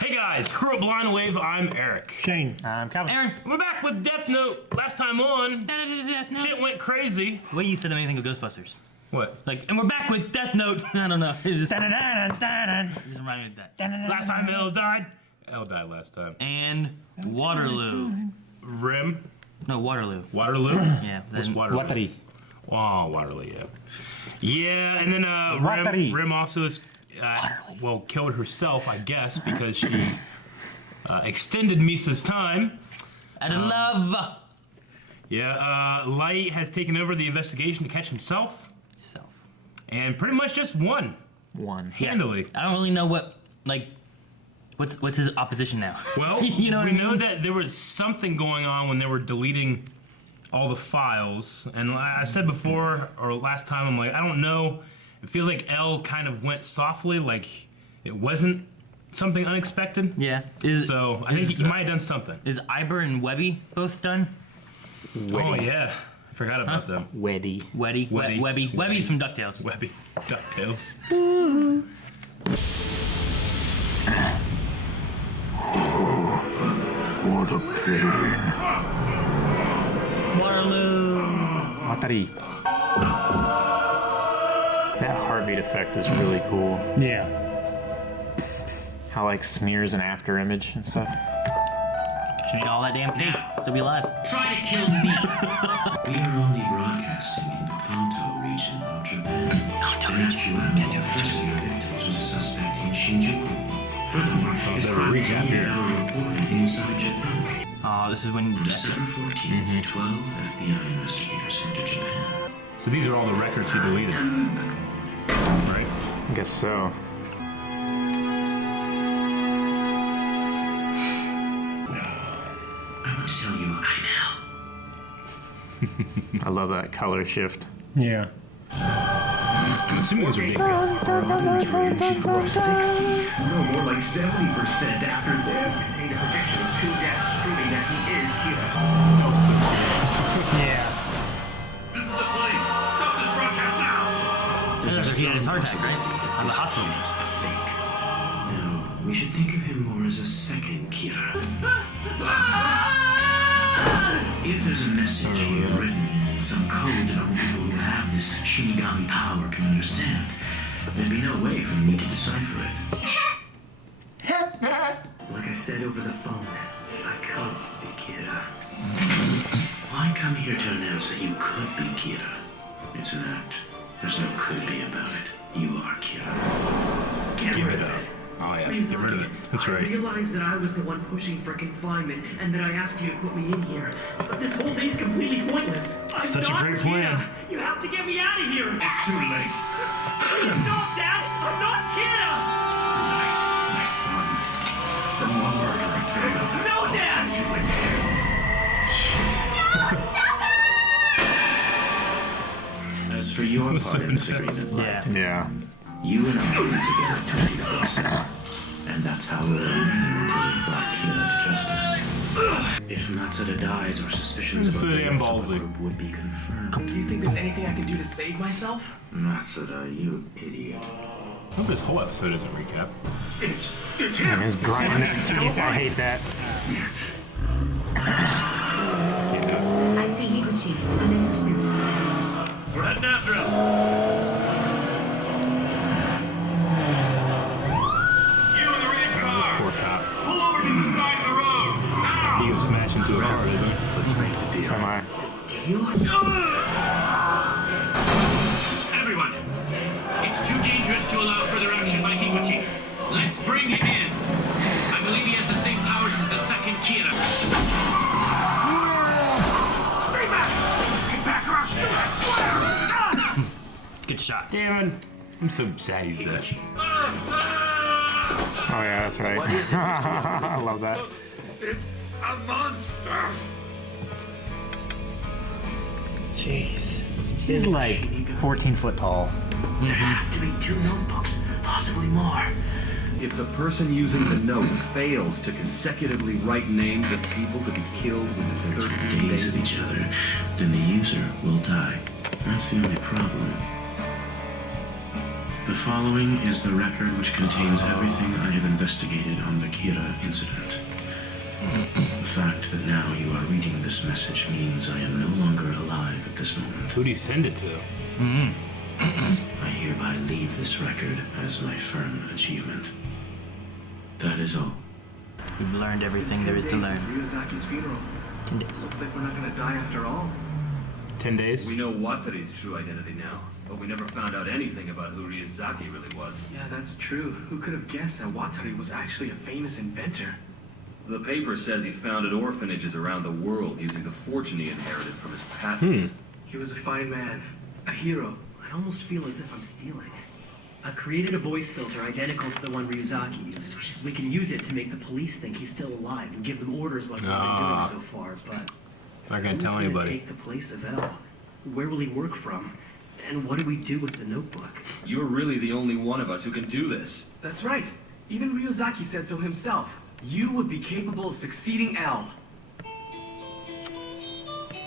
Hey guys, crew of Blind Wave, I'm Eric. Shane. I'm Calvin. Aaron. We're back with Death Note. Last time on, Death Note. shit went crazy. The way you said that made me think of Ghostbusters. What? Like, and we're back with Death Note. I don't know. It just reminded me of that. Last time Elle died. Elle died last time. And Waterloo. Rim. No, Waterloo. Waterloo? Yeah. What's Waterloo? Watari. Oh, Waterloo, yeah. Yeah, and then Watari. Rim also is, well, killed herself, I guess, because she extended Misa's time. Out of love. Yeah, Light has taken over the investigation to catch himself. And pretty much just won. Handily. I don't really know what, like, what's his opposition now? Well, you know what we I mean? know that there was something going on when they were deleting all the files. And I said before, or last time, I'm like, I don't know. It feels like Elle kind of went softly, like it wasn't something unexpected. Yeah. So I think he might have done something. Is Iber and Webby both done? Oh, yeah. I forgot about them. Weddy. Webby. Webby's from DuckTales. Webby. DuckTales. What a pain. Waterloo. Watari. That heartbeat effect is really cool. Yeah. How like smears an after image and stuff. Should need all that damn tape. Still be alive. Try to kill me! We are only broadcasting in the Kanto region of Japan. Naturally, the first of your victims was a suspect in Shinjuku. Furthermore, his crime was only ever reported inside Japan. Oh, this is when... On December 14th, 12 FBI investigators entered Japan. So these are all the records he deleted. Right? I guess so. I want to tell you, I'm Hell. I love that color shift. Yeah. I'm assuming these are ridiculous. Audience rating should go up 60. No, more like 70% after this. Contained a prediction of 2 deaths, proving that he is Kira. Oh, so Yeah. This is the place. Stop this broadcast now. There's a He had his strong heart attack, right? possibility On the that hospital. this Kira's a fake. No, we should think of him more as a second Kira. If there's a message here written in some code that only people who have this Shinigami power can understand, there'd be no way for me to decipher it. Like I said over the phone, I could be Kira. Why come here to announce that you could be Kira? It's an act. There's no could be about it. You are Kira. Get rid of it. Oh yeah, get rid of it. That's I right. realized that I was the one pushing for confinement and that I asked you to put me in here. But this whole thing's completely pointless. I'm Such a not great Kira. plan. You have to get me out of here. It's too late. Please stop, Dad. I'm not Kira. Light, my son. From one murderer to another. No, I'll Dad. send you in hell. As for your was part in this so intense. agreement, Light, Yeah. you and I will be together 24/7. And that's how we'll remain until we've brought Kira to justice. If Matsuda dies, our suspicions This about is the damn rest of the ballsy. group would be confirmed. Do you think there's anything I can do to save myself? Matsuda, you idiot. I hope this whole episode is a recap. It's And him. his grinding that teeth, I hate that. I see Higuchi. I'm in pursuit. We're heading after him. This poor cop. Pull over to the side of the road. Now. He was smashed into a car, isn't he? Let's make the deal. Semi. Everyone, it's too dangerous to allow further action by Higuchi. Let's bring him in. I believe he has the same powers as the second Kira. Stay back. Stay back or I'll shoot that flare. Good shot. Damn it. I'm so sad he's dead. Oh yeah, that's right. I love that. It's a monster. Jeez. He's like 14 foot tall. There have to be 2 notebooks, possibly more. If the person using the note fails to consecutively write names of people to be killed within 30 Days of each other, then the user will die. That's the only problem. The following is the record which contains everything I have investigated on the Kira incident. The fact that now you are reading this message means I am no longer alive at this moment. Who'd he send it to? I hereby leave this record as my firm achievement. That is all. We've learned everything there is to learn. Ryozaki's funeral. 10 days. Looks like we're not gonna die after all. 10 days? We know Watari's true identity now, but we never found out anything about who Ryuzaki really was. Yeah, that's true. Who could have guessed that Watari was actually a famous inventor? The paper says he founded orphanages around the world using the fortune he inherited from his patents. He was a fine man, a hero. I almost feel as if I'm stealing. I've created a voice filter identical to the one Ryuzaki used. We can use it to make the police think he's still alive and give them orders like we've been doing so far, but Not gonna who's tell gonna anybody. take the place of L? Where will he work from? And what do we do with the notebook? You're really the only one of us who can do this. That's right. Even Ryuzaki said so himself. You would be capable of succeeding L.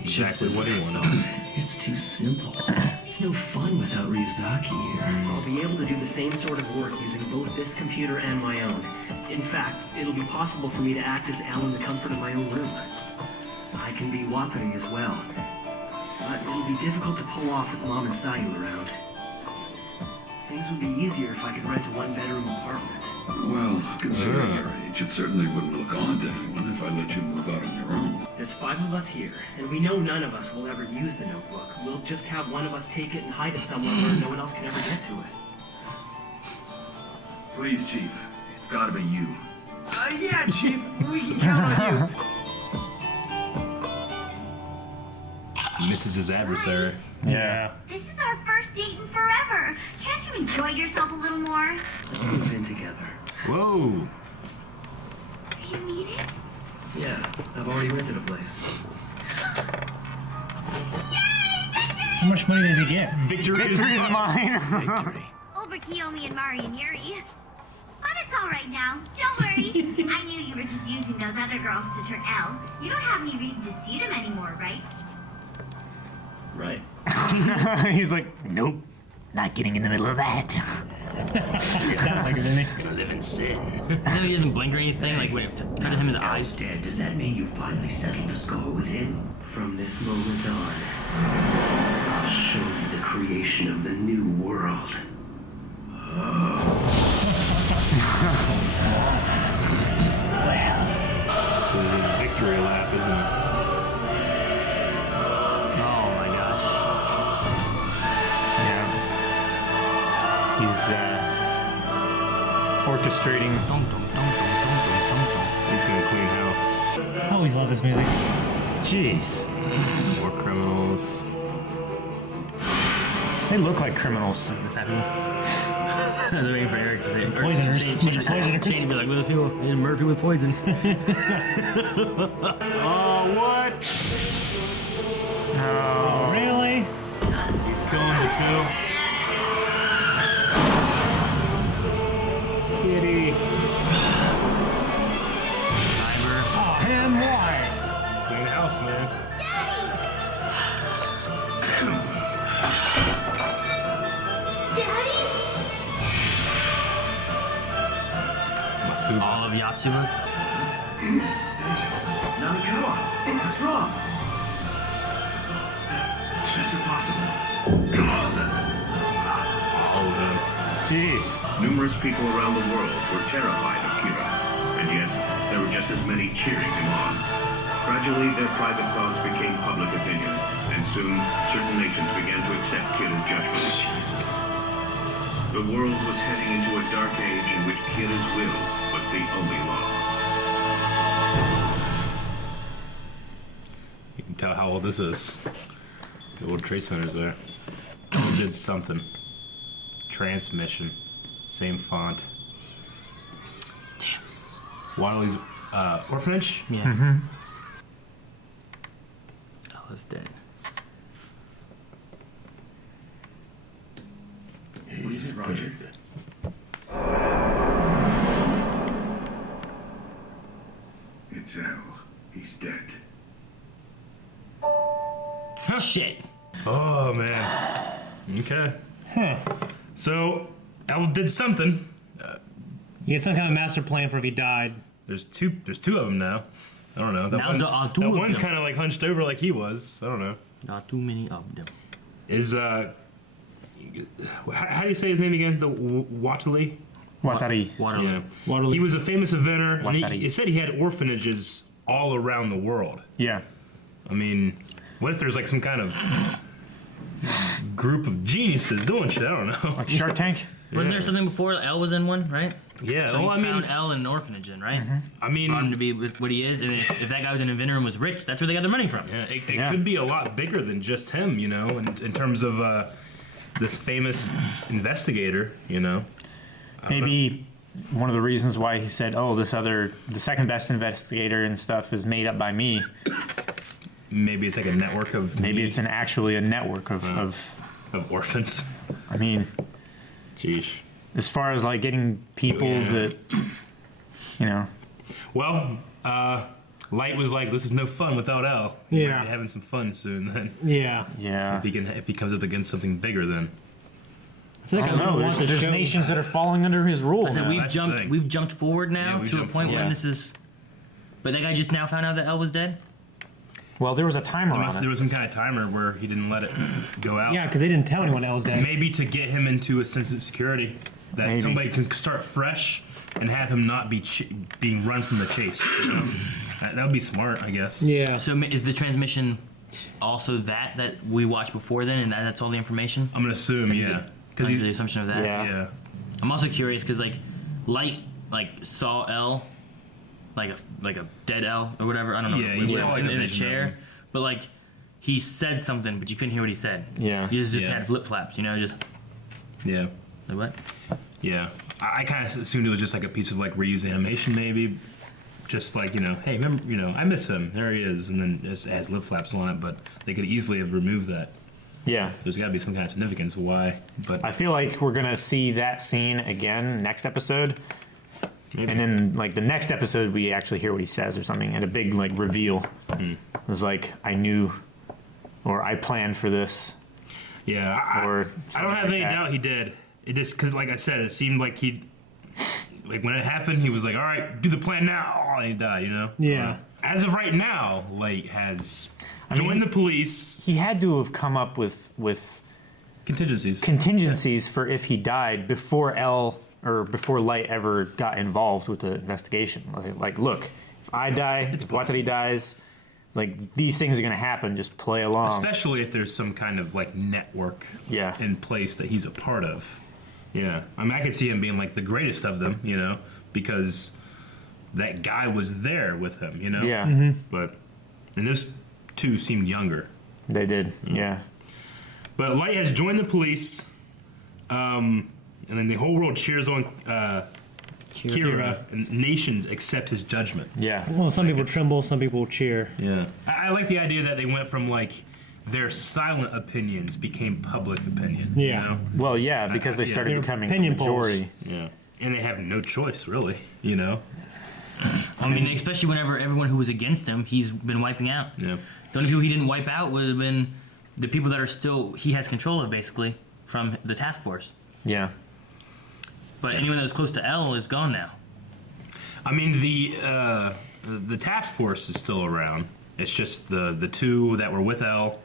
Exactly what he wanted. It's too simple. It's no fun without Ryuzaki here. I'll be able to do the same sort of work using both this computer and my own. In fact, it'll be possible for me to act as Al in the comfort of my own room. I can be Watari as well. But it'll be difficult to pull off with Mom and Sayu around. Things would be easier if I could rent a one-bedroom apartment. Well, considering your age, it certainly wouldn't look odd to anyone if I let you move out on your own. There's 5 of us here, and we know none of us will ever use the notebook. We'll just have one of us take it and hide it somewhere where no one else can ever get to it. Please, Chief. It's gotta be you. Yeah, Chief, we can count on you. Misses his adversary. Yeah. This is our first date in forever. Can't you enjoy yourself a little more? Let's move in together. Whoa. You need it? Yeah, I've already rented a place. How much money does he get? Victory is mine. Victory. Over Kiyomi and Mari and Yuri. But it's all right now. Don't worry. I knew you were just using those other girls to trick L. You don't have any reason to see them anymore, right? Right. He's like, nope, not getting in the middle of that. Sounds like it, doesn't he? gonna live in sin. No, he doesn't blink or anything. Like when it turns him in the eyes. Dead, does that mean you finally settled the score with him? From this moment on, I'll show you the creation of the new world. So this is victory lap, isn't it? Oh my gosh. Yeah. He's orchestrating. Dum, dum, dum, dum, dum, dum, dum, dum. He's gonna clean house. I always love this movie. Jeez. More criminals. They look like criminals. What's happening? I was waiting for Eric to say it. Poisoners. Shane to be like, what if people they murder people with poison? Oh, what? Oh. Really? He's killing the two. Kitty. Timer. Oh, him, why? Clean the house, man. Daddy? Matsuba. All of Yatsuba. Namikawa, what's wrong? That's impossible. All of them. Jeez. Numerous people around the world were terrified of Kira, and yet there were just as many cheering him on. Gradually, their private thoughts became public opinion, and soon, certain nations began to accept Kira's judgment. Jesus. The world was heading into a dark age in which Kira's will was the only law. You can tell how old this is. The World Trade Center's there. They did something. Transmission. Same font. Damn. Waddley's orphanage? Yeah. Mm-hmm. Ella's dead. What is it, Roger? It's Al. He's dead. Shit. Oh, man. Okay. So, L did something. He had some kind of master plan for if he died. There's two of them now. I don't know. That Now there are two of one's them. kind of like hunched over like he was. I don't know. Not too many of them. Is how do you say his name again? The Watali? Watari. Waterloo. Yeah. Waterloo. He was a famous inventor, and Watari. he said he had orphanages all around the world. Yeah. I mean, what if there's like some kind of group of geniuses doing shit? I don't know. Like Shark Tank? Wasn't there something before L was in one, right? Yeah, So well, he I found mean, L in an orphanage, then, right? I mean, Brought him to be what he is, and if that guy was an inventor and was rich, that's where they got their money from. yeah, it Yeah. could be a lot bigger than just him, you know, in terms of this famous investigator, you know. Maybe one of the reasons why he said, "Oh, the second best investigator and stuff is made up by me." Maybe it's like a network of Maybe it's actually a network of orphans. I mean, Jeez. as far as like getting people Yeah. that, you know, Well, Light was like, "This is no fun without L." He Yeah. might be having some fun soon then. Yeah. yeah. If he comes up against something bigger, then I feel like I I don't know. want the There's show. nations that are falling under his rule. I said now. that's the thing. we've jumped forward now Yeah, we've to a jumped point forward. when this is. But that guy just now found out that L was dead. Well, there was a timer on there it. was some kind of timer where he didn't let it go out. Yeah, because they didn't tell anyone else that. Maybe to get him into a sense of security, that Maybe. somebody can start fresh and have him not be being run from the chase. You know? That would be smart, I guess. Yeah. So is the transmission also that we watched before then, and that's all the information? I'm gonna assume, yeah, because Under the he's assumption of that. Yeah. I'm also curious because Light saw L, like a dead L or whatever. I don't know. Yeah, he Like, saw, like, in a a vision of chair, him. but he said something, but you couldn't hear what he said. Yeah. He just Yeah. had flip flaps, just yeah, like what? yeah. I kind of assumed it was just like a piece of like reused animation, maybe. Just like, hey, remember, I miss him. There he is, and then just has lip flaps on it. But they could easily have removed that. Yeah. There's got to be some kind of significance why. But I feel like we're gonna see that scene again next episode, and then like the next episode we actually hear what he says or something, and a big like reveal. It was like I knew, or I planned for this. yeah, Or I don't have something any like that. doubt he did. It just because, like I said, it seemed like like when it happened, he was like, "All right, do the plan now," and he died. Yeah. As of right now, Light has mean, joined the police. He had to have come up with Contingencies. contingencies for if he died before before Light ever got involved with the investigation. Like, look, if I die, if Watari dies, like these things are gonna happen. Just play along. Especially if there's some kind of like network Yeah. in place that he's a part of. Yeah, I mean, I could see him being like the greatest of them, because that guy was there with him, Yeah, But and those two seemed younger. they did. Mm. Yeah. But Light has joined the police, and then the whole world cheers on Kira, and nations accept his judgment. Yeah. Well, some people it's- tremble, some people cheer. Yeah, I like the idea that they went from like their silent opinions became public opinion. Yeah. Well, yeah, because they Yeah. started They're becoming opinion the majority. Yeah, and they have no choice really. I mean, especially whenever everyone who was against him, he's been wiping out. Yeah. The only people he didn't wipe out would have been the people that are still he has control of, basically, from the task force. Yeah. But anyone that was close to L is gone now. I mean, the task force is still around. It's just the two that were with L,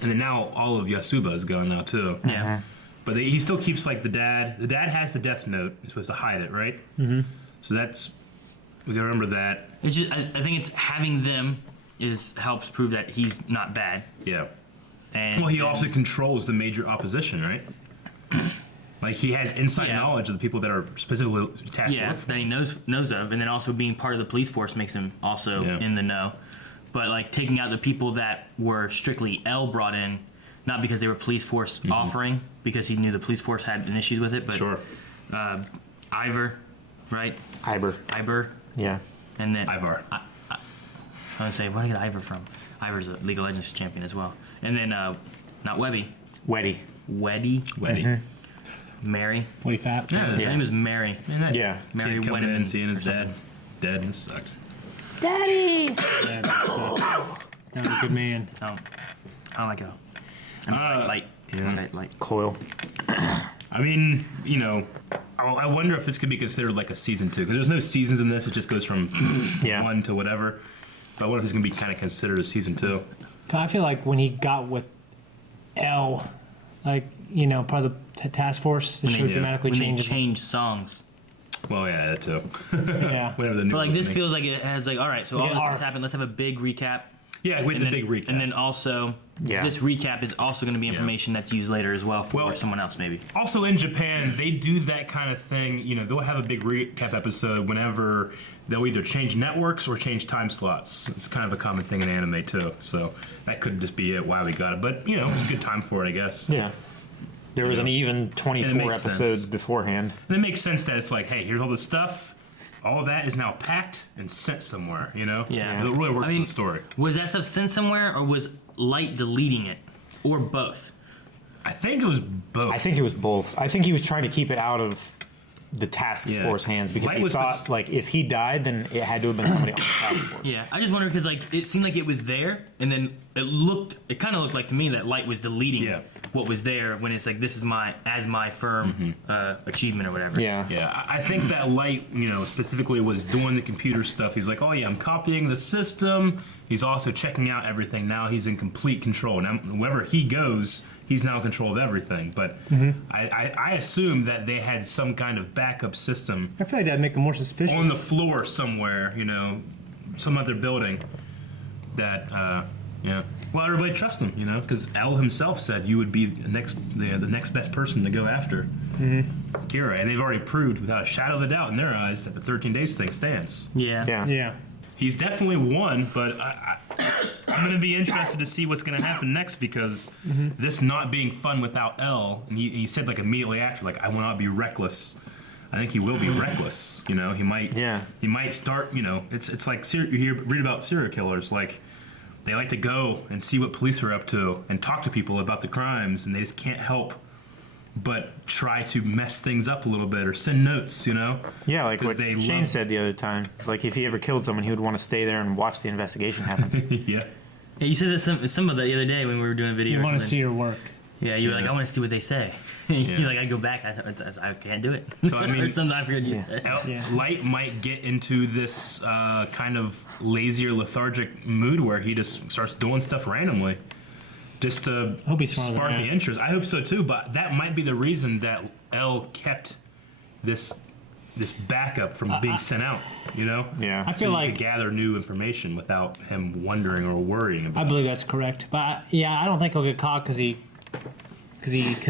and then now all of Yasuba is gone now too. Yeah. But he still keeps like the dad. The dad has the Death Note. He's supposed to hide it, right? Mm-hmm. So we gotta remember that. It's just I think it's having them helps prove that he's not bad. Yeah. And Well, he also controls the major opposition, right? Like he has inside Yeah. knowledge of the people that are specifically tasked to yeah look for that he knows of, and then also being part of the police force makes him also Yeah. in the know. But like taking out the people that were strictly L brought in, not because they were police force offering, because he knew the police force had an issue with it, but Sure. Ivor, right? Iber. Ivor, Yeah. and then Ivar. I was gonna say, where did I get Ivor from? Ivor's a League of Legends champion as well. And then not Webby, Weddy. Weddy, Mary. What do you fat? Yeah. Her name is Mary. Man, that Yeah. Mary kid coming in Wedderman and seeing his or something. dad, and it sucks. Yeah, that's that was a good man. I don't like it. I'm light. yeah. I'm light. Coil. I mean, you know, I wonder if this could be considered like a season 2, because there's no seasons in this. It just goes from 1 to whatever. But I wonder if it's going to be kind of considered a season 2. But I feel like when he got with L, like, you know, part of the task force, the show dramatically when changes. they change songs. Well, yeah, that too. Yeah. Whatever the new But like this thing. feels like it has like, all right, so all Yeah, this arc. has happened. Let's have a big recap. Yeah, with And the then- big recap. And then also, this recap is also going to be information that's used later as well for someone else, maybe. Also in Japan, they do that kind of thing. You know, they'll have a big recap episode whenever they'll either change networks or change time slots. It's kind of a common thing in anime too. So that could just be it. Why we got it, but you know, it's a good time for it, I guess. Yeah. There was an even 24 makes episodes sense. beforehand. And it makes sense that it's like, hey, here's all this stuff. All that is now packed and sent somewhere. You know. Yeah. It'll really work I mean, for the story. Was that stuff sent somewhere, or was Light deleting it, or both? I think it was both. I think it was both. I think he was trying to keep it out of the task force hands because Light he was thought like if he died, then it had to have been somebody on the task force. Yeah, I just wonder because like it seemed like it was there, and then it kind of looked like to me that Light was deleting what was there when it's like this is my firm achievement or whatever. Yeah. Yeah, I think that Light, you know, specifically was doing the computer stuff. He's like, oh yeah, I'm copying the system. He's also checking out everything. Now he's in complete control. Now, wherever he goes, he's now in control of everything. But I assume that they had some kind of backup system I feel like that'd make him more suspicious. on the floor somewhere, you know, some other building that, yeah. Well, everybody trusts him, you know, because L himself said you would be the next best person to go after Kira. And they've already proved without a shadow of a doubt in their eyes that the 13 days thing stands. Yeah. Yeah. He's definitely won, but I'm going to be interested to see what's going to happen next because this not being fun without L, and he said like immediately after, like, I will not be reckless. I think he will be reckless. You know, he might. Yeah. He might start. You know, it's like you read about serial killers. Like they like to go and see what police are up to and talk to people about the crimes, and they just can't help but try to mess things up a little bit or send notes. You know. Yeah, like 'Cause what they Shane love- said the other time. It's like if he ever killed someone, he would want to stay there and watch the investigation happen. Yeah. Yeah, you said that some of that the other day when we were doing a video. You or want to something. see her work. Yeah, you were like, I want to see what they say. You're like, I go back, I can't do it. So, I mean- or something I forget you said. Light might get into this kind of lazy or lethargic mood where he just starts doing stuff randomly just to Hope he's smarter spark than the that. interest. I hope so too, but that might be the reason that L kept this backup from being sent out, you know? Yeah. I So feel you like could gather new information without him wondering or worrying about I believe that's correct, but yeah, I don't think he'll get caught because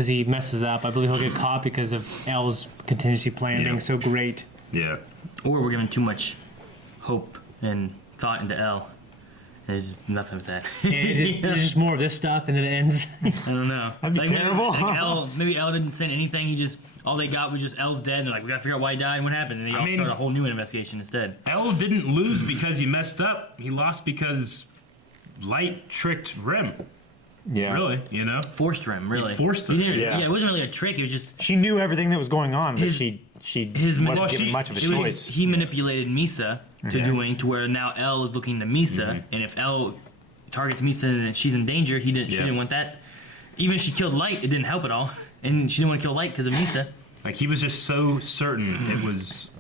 he messes up. I believe he'll get caught because of L's contingency plan being so great. Yeah. Or we're giving too much hope and thought into L. There's nothing with that. There's just more of this stuff, and then it ends. I don't know. That'd be terrible. Maybe L didn't send anything. He just all they got was just L's dead. And they're like, we gotta figure out why he died and what happened. And they all mean- start a whole new investigation instead. L didn't lose because he messed up. He lost because Light tricked Rem. Yeah. Really, you know? Forced him, really. He forced him. He didn't- Yeah. yeah, it wasn't really a trick. It was just She knew everything that was going on, but His- she his wasn't well, given much of a it was- choice. he manipulated Misa to doing to where now L is looking to Misa, and if L targets Misa and she's in danger, she didn't want that. Even if she killed Light, it didn't help at all, and she didn't want to kill Light because of Misa. Like he was just so certain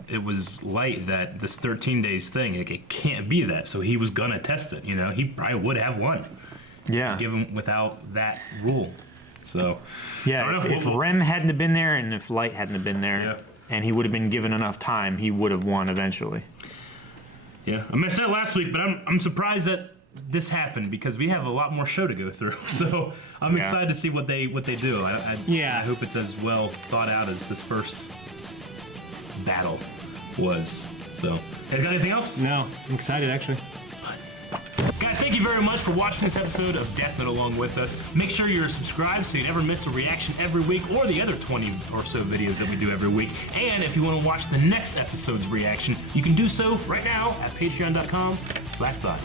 it was Light that this 13 days thing, like it can't be that. So he was gonna test it. You know, he probably would have won, Yeah. given without that rule. So I Yeah, don't know. if Rem hadn't have been there and if Light hadn't have been there, Yeah. and he would have been given enough time, he would have won eventually. yeah, I mean I said it last week, but I'm surprised that this happened because we have a lot more show to go through. So I'm Yeah. excited to see what they do. I hope it's as well thought out as this first battle was. So, hey, got anything else? No, I'm excited actually. Guys, thank you very much for watching this episode of Death Note along with us. Make sure you're subscribed so you never miss a reaction every week or the other 20 or so videos that we do every week. And if you want to watch the next episode's reaction, you can do so right now at patreon.com/thought.